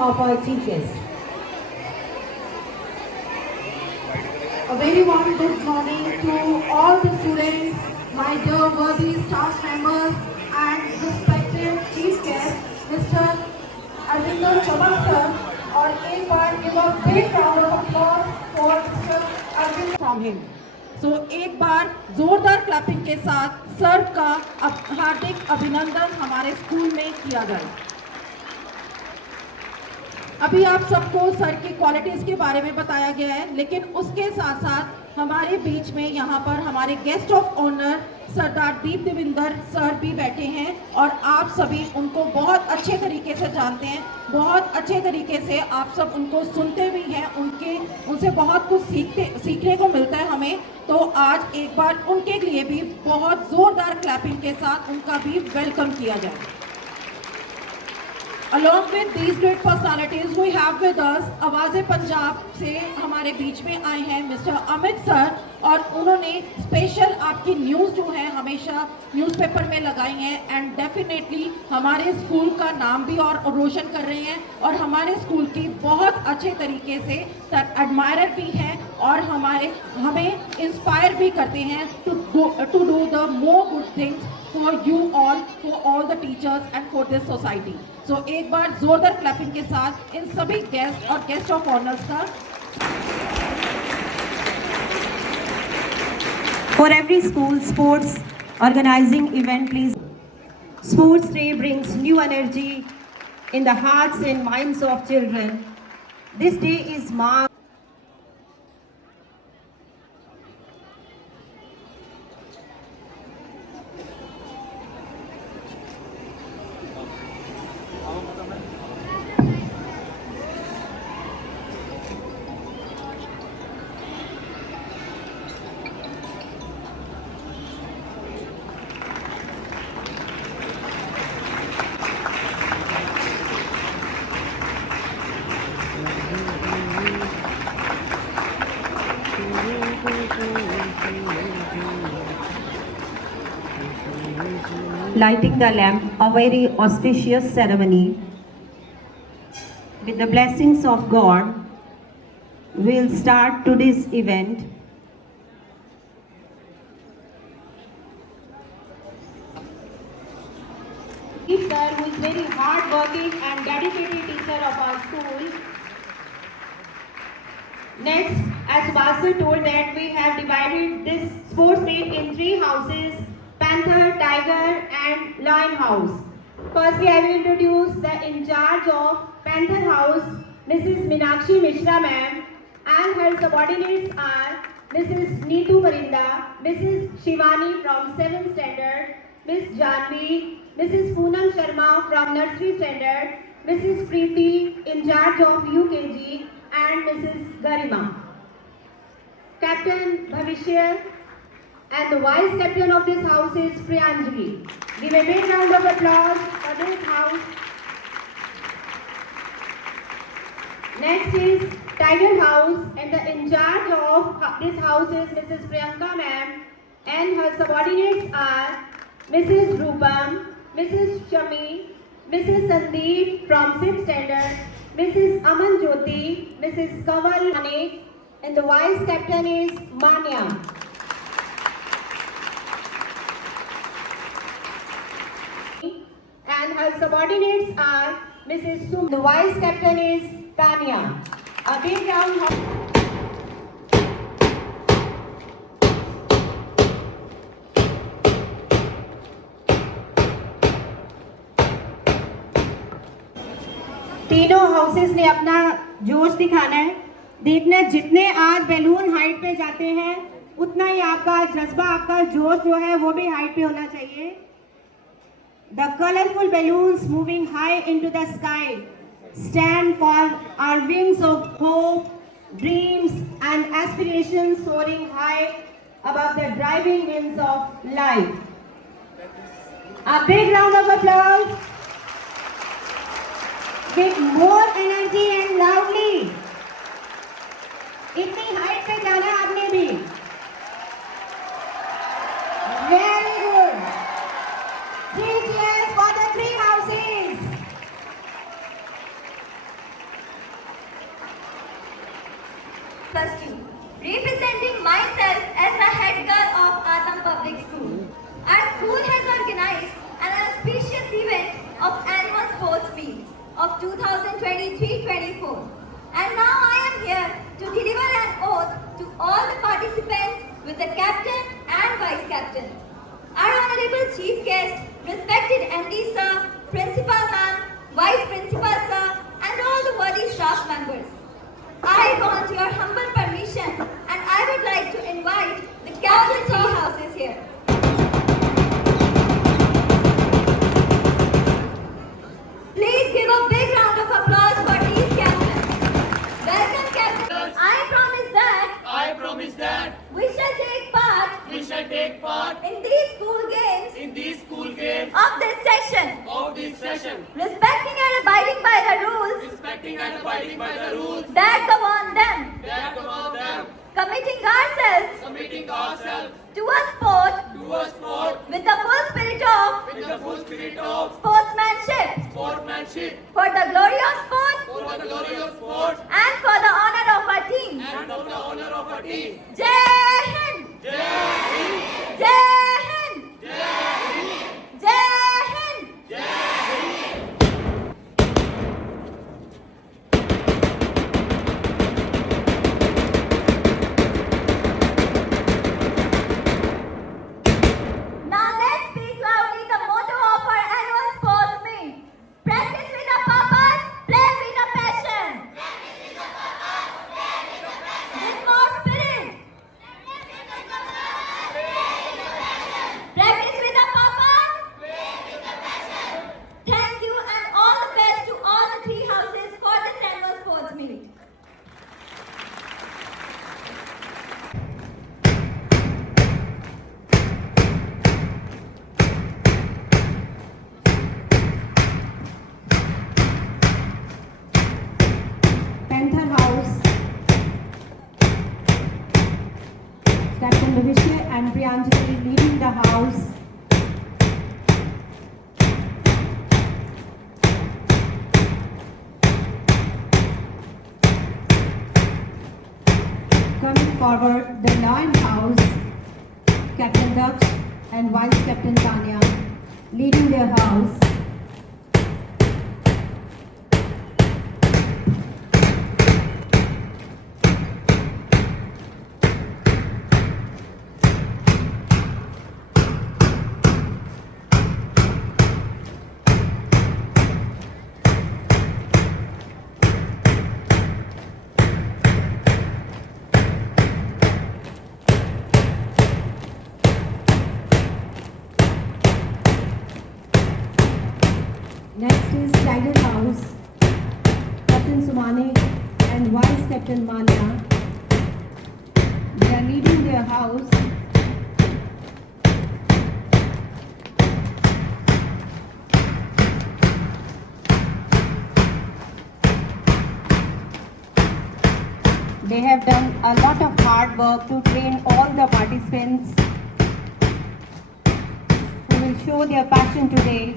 of our chief guest. A very warm good morning to all the students, my dear worthy staff members and respected chief guest, Mr. Arwinder Chamak sir. और एक बार give a big round of applause for Mr. Arwinder from him. So एक बार जोरदार क्लैपिंग के साथ सर का हार्दिक अभिनंदन हमारे स्कूल में किया जाए। अभी आप सबको सर की क्वालिटीज़ के बारे में बताया गया है, लेकिन उसके साथ साथ हमारे बीच में यहाँ पर हमारे guest of honour Sardar Deep Devinder sir भी बैठे हैं और आप सभी उनको बहुत अच्छे तरीके से जानते हैं, बहुत अच्छे तरीके से आप सब उनको सुनते भी हैं, उनसे बहुत कुछ सीखने को मिलता है हमें। तो आज एक बार उनके लिए भी बहुत ज़ोरदार क्लैपिंग के साथ उनका भी वेलकम किया जाए। Along with these great personalities, we have with us आवाज़े पंजाब से हमारे बीच में आए हैं मिस्टर अमित सर और उन्होंने स्पेशल आपकी न्यूज़ जो है हमेशा न्यूज़पेपर में लगाई हैं एंड डेफिनेटली हमारे स्कूल का नाम भी और रोशन कर रहे हैं और हमारे स्कूल की बहुत अच्छे तरीके से एडमायरर भी हैं और हमें इंस्पायर भी करते हैं to do the more good things for you all, for all the teachers and for this society. So एक बार जोरदार क्लैपिंग के साथ इन सभी गेस्ट और गेस्ट ऑफ ऑनर्स का। For every school, sports organizing event, please. Sports Day brings new energy in the hearts and minds of children. This day is marked. Lighting the lamp, a very auspicious ceremony. With the blessings of God, we'll start today's event. Sir, who is very hard-working and dedicated teacher of our school. Next, as Basu told that we have divided this sports day in 3 houses: Panther, Tiger and Lion House. Firstly, I will introduce the in charge of Panther House, Mrs. Meenakshi Mishra ma'am, and her subordinates are Mrs. Neetu Varinder, Mrs. Shivani from 7th standard, Miss Janvi, Mrs. Poonam Sharma from nursery standard, Mrs. Preeti in charge of UKG, and Mrs. Garima. Captain Bhavishya and the vice captain of this house is Priyanjali. Give a big round of applause for this house. Next is Tiger House, and the in charge of this house is Mrs. Priyanka ma'am, and her subordinates are Mrs. Rupam, Mrs. Shami, Mrs. Sandeep from 6th standard, Mrs. Aman Jyoti, Mrs. Kaval Manik, and the vice captain is Manya. And her subordinates are Mrs. Sum. The vice captain is Tanya. A big round of तीनों हाउसेस ने अपना जोश दिखाना है। देखना जितने आज balloon height पे जाते हैं उतना ही आपका जज्बा, आपका जोश जो है वो भी हाइट पे होना चाहिए। The colorful balloons moving high into the sky stand for our wings of hope, dreams and aspirations soaring high above the driving winds of life. A big round of applause. With more energy and loudly. इतनी हाइट पे जाना है आपने भी। Very good. 3 cheers for the 3 houses. and Vice Captain. Our Honorable Chief Guest, respected MD Sir, Principal Ma'am, Vice Principal Sir, and all the worthy staff members. I want your humble permission and I would like to invite the captains of houses here. Please give a big round of applause for these captains. Welcome, captains. I promise that we shall take part in these school games of this session, respecting and abiding by the rules that govern them, committing ourselves to a sport with the full spirit of sportsmanship for the glory of sport and for the honor of our team. Jai Hind! Jai Hind! Jai Hind! Now let's speak loudly the motto of our annual sports meet. Practice with a purpose, play with a passion. With more spirit. Practice with a purpose. Thank you and all the best to all the three houses for this annual sports meet. Panther House, Captain Vivishya and Priyanjali leaving the house. Coming forward, the Lion House, Captain Daksh and Vice Captain Tanya leading their house. Next is Tiger House, Captain Sumane and Vice Captain Manya. They are leading their house. They have done a lot of hard work to train all the participants who will show their passion today.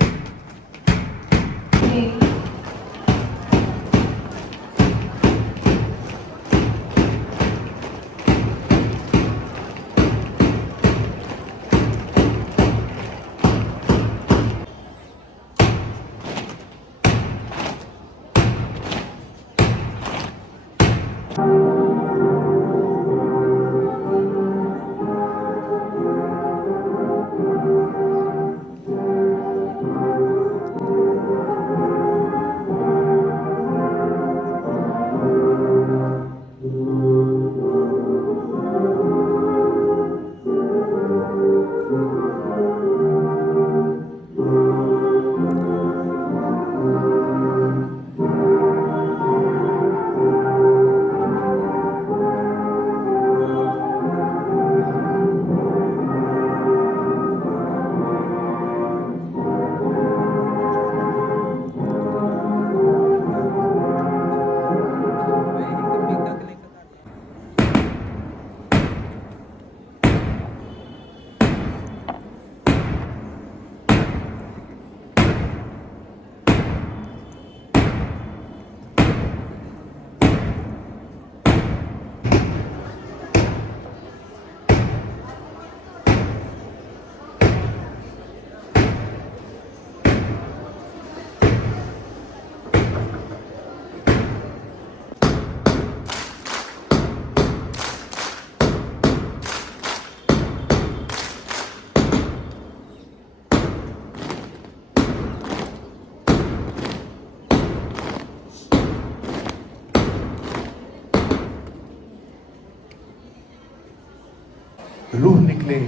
रूह निकले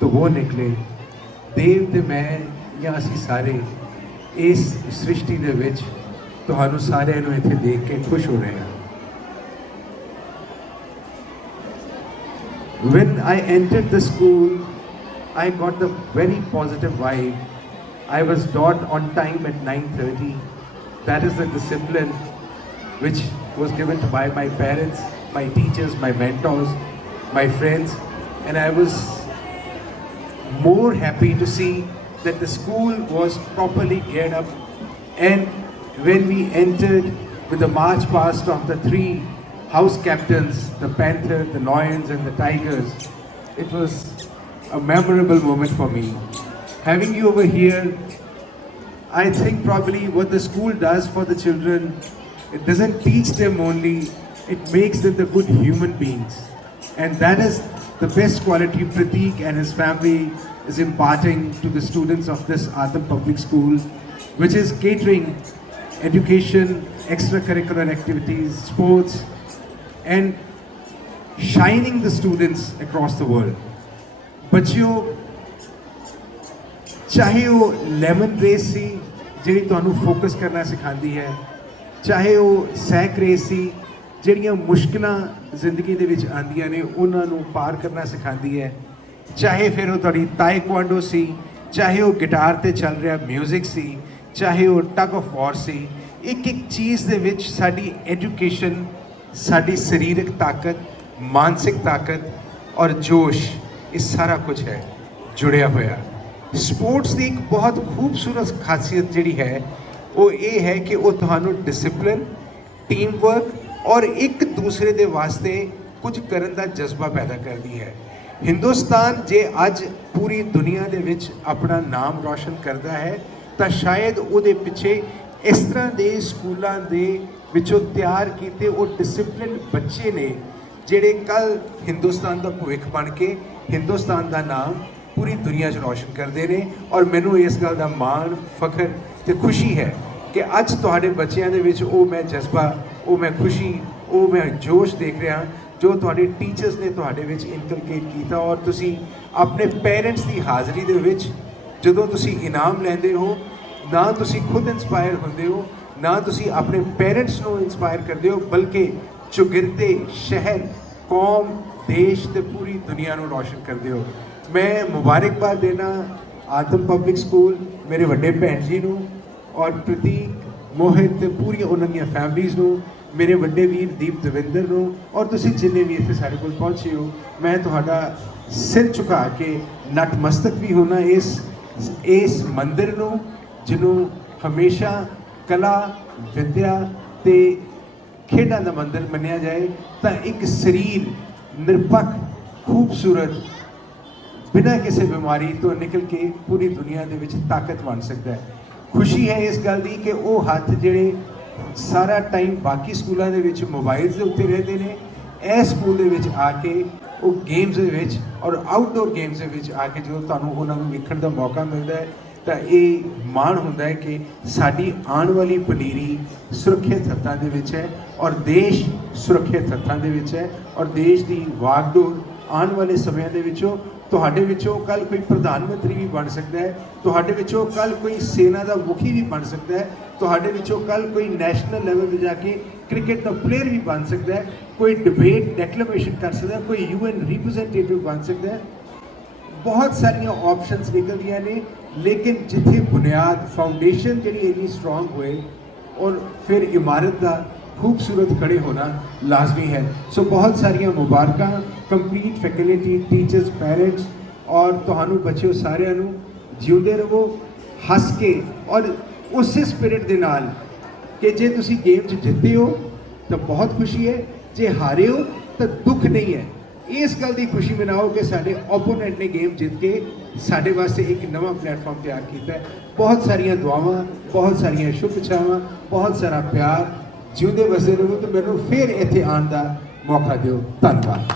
तो वो निकले। देव ते मैं या असी सारे इस सृष्टि दे विच तुहानू सारिਆਂ ਨੂੰ ਇੱਥੇ देख के खुश हो रहे हैं। When I entered the school, I got the very positive vibe. I was taught on time at 9:30. That is the discipline which was given by my parents, my teachers, my mentors, my friends, and I was more happy to see that the school was properly geared up. And when we entered with the march past of the three house captains, the Panther, the Lions and the Tigers, it was a memorable moment for me. Having you over here, I think probably what the school does for the children, it doesn't teach them only, it makes them the good human beings. And that is the best quality Pratik and his family is imparting to the students of this Aatam Public School, which is catering education, extracurricular activities, sports, and shining the students across the world. बच्चों, चाहे वो lemon race सी ਜਿਹੜੀ ਤੁਹਾਨੂੰ ਫੋਕਸ ਕਰਨਾ ਸਿਖਾਉਂਦੀ ਹੈ, ਚਾਹੇ ਉਹ ਸੈਕ ਰੇਸ ਸੀ ਜਿਹੜੀਆਂ ਮੁਸ਼ਕਿਲਾਂ ਜ਼ਿੰਦਗੀ ਦੇ ਵਿੱਚ ਆਉਂਦੀਆਂ ਨੇ ਉਹਨਾਂ ਨੂੰ ਪਾਰ ਕਰਨਾ ਸਿਖਾਉਂਦੀ ਹੈ, ਚਾਹੇ ਫਿਰ ਉਹ ਤੁਹਾਡੀ ਤਾਇਕਵਾਂਡੋ ਸੀ, ਚਾਹੇ ਉਹ ਗਿਟਾਰ ਤੇ ਚੱਲ ਰਿਹਾ ਮਿਊਜ਼ਿਕ ਸੀ, ਚਾਹੇ ਉਹ ਟਗ ਆਫ ਵਾਰ ਸੀ, ਇੱਕ ਇੱਕ ਚੀਜ਼ ਦੇ ਵਿੱਚ ਸਾਡੀ ਐਜੂਕੇਸ਼ਨ, ਸਾਡੀ ਸਰੀਰਕ ਤਾਕਤ, ਮਾਨਸਿਕ ਤਾਕਤ ਔਰ ਜੋਸ਼, ਇਹ ਸਾਰਾ ਕੁਝ ਹੈ ਜੁੜਿਆ ਹੋਇਆ। ਸਪੋਰਟਸ ਦੀ ਇੱਕ ਬਹੁਤ ਖੂਬਸੂਰਤ ਖਾਸੀਅਤ ਜਿਹੜੀ ਹੈ ਉਹ ਇਹ ਹੈ ਕਿ ਉਹ ਤੁਹਾਨੂੰ ਡਿਸਿਪਲਿਨ, ਟੀਮ ਵਰਕ ਔਰ ਇੱਕ ਦੂਸਰੇ ਦੇ ਵਾਸਤੇ ਕੁਝ ਕਰਨ ਦਾ ਜਜ਼ਬਾ ਪੈਦਾ ਕਰਦੀ ਹੈ। ਹਿੰਦੁਸਤਾਨ ਜੇ ਅੱਜ ਪੂਰੀ ਦੁਨੀਆ ਦੇ ਵਿੱਚ ਆਪਣਾ ਨਾਮ ਰੌਸ਼ਨ ਕਰਦਾ ਹੈ ਤਾਂ ਸ਼ਾਇਦ ਉਹਦੇ ਪਿੱਛੇ ਇਸ ਤਰ੍ਹਾਂ ਦੇ ਸਕੂਲਾਂ ਦੇ ਵਿੱਚੋਂ ਤਿਆਰ ਕੀਤੇ ਉਹ ਡਿਸਿਪਲਿਨ ਬੱਚੇ ਨੇ ਜਿਹੜੇ ਕੱਲ੍ਹ ਹਿੰਦੁਸਤਾਨ ਦਾ ਭਵਿੱਖ ਬਣ ਕੇ ਹਿੰਦੁਸਤਾਨ ਦਾ ਨਾਮ ਪੂਰੀ ਦੁਨੀਆ 'ਚ ਰੌਸ਼ਨ ਕਰਦੇ ਨੇ। ਔਰ ਮੈਨੂੰ ਇਸ ਗੱਲ ਦਾ ਮਾਣ, ਫਖਰ ਅਤੇ ਖੁਸ਼ੀ ਹੈ ਕਿ ਅੱਜ ਤੁਹਾਡੇ ਬੱਚਿਆਂ ਦੇ ਵਿੱਚ ਉਹ ਮੈਂ ਜਜ਼ਬਾ, ਉਹ ਮੈਂ ਖੁਸ਼ੀ, ਉਹ ਮੈਂ ਜੋਸ਼ ਦੇਖ ਰਿਹਾ ਜੋ ਤੁਹਾਡੇ ਟੀਚਰਸ ਨੇ ਤੁਹਾਡੇ ਵਿੱਚ ਇਨਕਲਕੇਟ ਕੀਤਾ। ਔਰ ਤੁਸੀਂ ਆਪਣੇ ਪੇਰੈਂਟਸ ਦੀ ਹਾਜ਼ਰੀ ਦੇ ਵਿੱਚ ਜਦੋਂ ਤੁਸੀਂ ਇਨਾਮ ਲੈਂਦੇ ਹੋ, ਨਾ ਤੁਸੀਂ ਖੁਦ ਇੰਸਪਾਇਰ ਹੁੰਦੇ ਹੋ, ਨਾ ਤੁਸੀਂ ਆਪਣੇ ਪੇਰੈਂਟਸ ਨੂੰ ਇੰਸਪਾਇਰ ਕਰਦੇ ਹੋ, ਬਲਕਿ ਚੁਗਿਰਦੇ ਸ਼ਹਿਰ, ਕੌਮ, ਦੇਸ਼ ਅਤੇ ਪੂਰੀ ਦੁਨੀਆ ਨੂੰ ਰੌਸ਼ਨ ਕਰਦੇ ਹੋ। ਮੈਂ ਮੁਬਾਰਕਬਾਦ ਦੇਣਾ ਆਤਮ ਪਬਲਿਕ ਸਕੂਲ, ਮੇਰੇ ਵੱਡੇ ਭੈਣ ਜੀ ਨੂੰ ਔਰ ਪ੍ਰਤੀਕ, ਮੋਹਿਤ ਅਤੇ ਪੂਰੀਆਂ ਉਹਨਾਂ ਦੀਆਂ ਫੈਮਲੀਜ਼ ਨੂੰ, ਮੇਰੇ ਵੱਡੇ ਵੀਰ ਦੀਪ ਦਵਿੰਦਰ ਨੂੰ ਔਰ ਤੁਸੀਂ ਜਿੰਨੇ ਵੀ ਇੱਥੇ ਸਾਡੇ ਕੋਲ ਪਹੁੰਚੇ ਹੋ, ਮੈਂ ਤੁਹਾਡਾ ਸਿਰ ਝੁਕਾ ਕੇ ਨਤਮਸਤਕ ਵੀ ਹੋਣਾ ਇਸ ਮੰਦਿਰ ਨੂੰ ਜਿਹਨੂੰ ਹਮੇਸ਼ਾ ਕਲਾ, ਵਿੱਦਿਆ ਅਤੇ ਖੇਡਾਂ ਦਾ ਮੰਦਿਰ ਮੰਨਿਆ ਜਾਏ ਤਾਂ ਇੱਕ ਸਰੀਰ ਨਿਰਪੱਖ, ਖੂਬਸੂਰਤ, ਬਿਨਾਂ ਕਿਸੇ ਬਿਮਾਰੀ ਤੋਂ ਨਿਕਲ ਕੇ ਪੂਰੀ ਦੁਨੀਆ ਦੇ ਵਿੱਚ ਤਾਕਤ ਬਣ ਸਕਦਾ ਹੈ। ਖੁਸ਼ੀ ਹੈ ਇਸ ਗੱਲ ਦੀ ਕਿ ਉਹ ਹੱਥ ਜਿਹੜੇ ਸਾਰਾ ਟਾਈਮ ਬਾਕੀ ਸਕੂਲਾਂ ਦੇ ਵਿੱਚ ਮੋਬਾਈਲਸ ਦੇ ਉੱਤੇ ਰਹਿੰਦੇ ਨੇ, ਇਹ ਸਕੂਲ ਦੇ ਵਿੱਚ ਆ ਕੇ ਉਹ ਗੇਮਸ ਦੇ ਵਿੱਚ ਔਰ ਆਊਟਡੋਰ ਗੇਮਸ ਦੇ ਵਿੱਚ ਆ ਕੇ ਜਦੋਂ ਤੁਹਾਨੂੰ ਉਹਨਾਂ ਨੂੰ ਵੇਖਣ ਦਾ ਮੌਕਾ ਮਿਲਦਾ ਹੈ ਤਾਂ ਇਹ ਮਾਣ ਹੁੰਦਾ ਹੈ ਕਿ ਸਾਡੀ ਆਉਣ ਵਾਲੀ ਪਨੀਰੀ ਸੁਰੱਖਿਅਤ ਹੱਥਾਂ ਦੇ ਵਿੱਚ ਹੈ ਔਰ ਦੇਸ਼ ਸੁਰੱਖਿਅਤ ਹੱਥਾਂ ਦੇ ਵਿੱਚ ਹੈ ਔਰ ਦੇਸ਼ ਦੀ ਵਾਗਡੋਰ ਆਉਣ ਵਾਲੇ ਸਮਿਆਂ ਦੇ ਵਿੱਚੋਂ ਤੁਹਾਡੇ ਵਿੱਚੋਂ ਕੱਲ੍ਹ ਕੋਈ ਪ੍ਰਧਾਨ ਮੰਤਰੀ ਵੀ ਬਣ ਸਕਦਾ ਹੈ, ਤੁਹਾਡੇ ਵਿੱਚੋਂ ਕੱਲ੍ਹ ਕੋਈ ਸੈਨਾ ਦਾ ਮੁਖੀ ਵੀ ਬਣ ਸਕਦਾ ਹੈ, ਤੁਹਾਡੇ ਵਿੱਚੋਂ ਕੱਲ੍ਹ ਕੋਈ ਨੈਸ਼ਨਲ ਲੈਵਲ 'ਤੇ ਜਾ ਕੇ ਕ੍ਰਿਕਟ ਦਾ ਪਲੇਅਰ ਵੀ ਬਣ ਸਕਦਾ ਹੈ, ਕੋਈ ਡਿਬੇਟ ਡੈਕਲੇਮੇਸ਼ਨ ਕਰ ਸਕਦਾ ਹੈ, ਕੋਈ UN ਰਿਪਰੈਜ਼ੈਂਟੇਟਿਵ ਬਣ ਸਕਦਾ ਹੈ। ਬਹੁਤ ਸਾਰੀਆਂ ਆਪਸ਼ਨਸ ਨਿਕਲਦੀਆਂ ਨੇ, ਲੇਕਿਨ ਜਿੱਥੇ ਬੁਨਿਆਦ, ਫਾਊਂਡੇਸ਼ਨ ਜਿਹੜੀ ਇੰਨੀ ਸਟਰੋਂਗ ਹੋਏ ਔਰ ਫਿਰ ਇਮਾਰਤ ਦਾ ਖੂਬਸੂਰਤ ਖੜੇ ਹੋਣਾ ਲਾਜ਼ਮੀ ਹੈ। ਸੋ ਬਹੁਤ ਸਾਰੀਆਂ ਮੁਬਾਰਕਾਂ ਕੰਪਲੀਟ ਫੈਕਲਟੀ, ਟੀਚਰਸ, ਪੈਰੈਂਟਸ ਔਰ ਤੁਹਾਨੂੰ ਬੱਚਿਓ ਸਾਰਿਆਂ ਨੂੰ ਜਿਉਂਦੇ ਰਹੋ, ਹੱਸ ਕੇ ਔਰ ਉਸੇ ਸਪਿਰਿਟ ਦੇ ਨਾਲ ਕਿ ਜੇ ਤੁਸੀਂ ਗੇਮ 'ਚ ਜਿੱਤੇ ਹੋ ਤਾਂ ਬਹੁਤ ਖੁਸ਼ੀ ਹੈ, ਜੇ ਹਾਰੇ ਹੋ ਤਾਂ ਦੁੱਖ ਨਹੀਂ ਹੈ। ਇਸ ਗੱਲ ਦੀ ਖੁਸ਼ੀ ਮਨਾਓ ਕਿ ਸਾਡੇ ਓਪੋਨੈਂਟ ਨੇ ਗੇਮ ਜਿੱਤ ਕੇ ਸਾਡੇ ਵਾਸਤੇ ਇੱਕ ਨਵਾਂ ਪਲੇਟਫਾਰਮ ਤਿਆਰ ਕੀਤਾ ਹੈ। ਬਹੁਤ ਸਾਰੀਆਂ ਦੁਆਵਾਂ, ਬਹੁਤ ਸਾਰੀਆਂ ਸ਼ੁਭ ਇੱਛਾਵਾਂ, ਬਹੁਤ ਸਾਰਾ ਪਿਆਰ। ਜਿਉਂਦੇ ਵਸਦੇ ਰਹੋ ਤੇ ਮੈਨੂੰ ਫਿਰ ਇੱਥੇ ਆਉਣ ਦਾ ਮੌਕਾ ਦਿਓ। ਧੰਨਵਾਦ।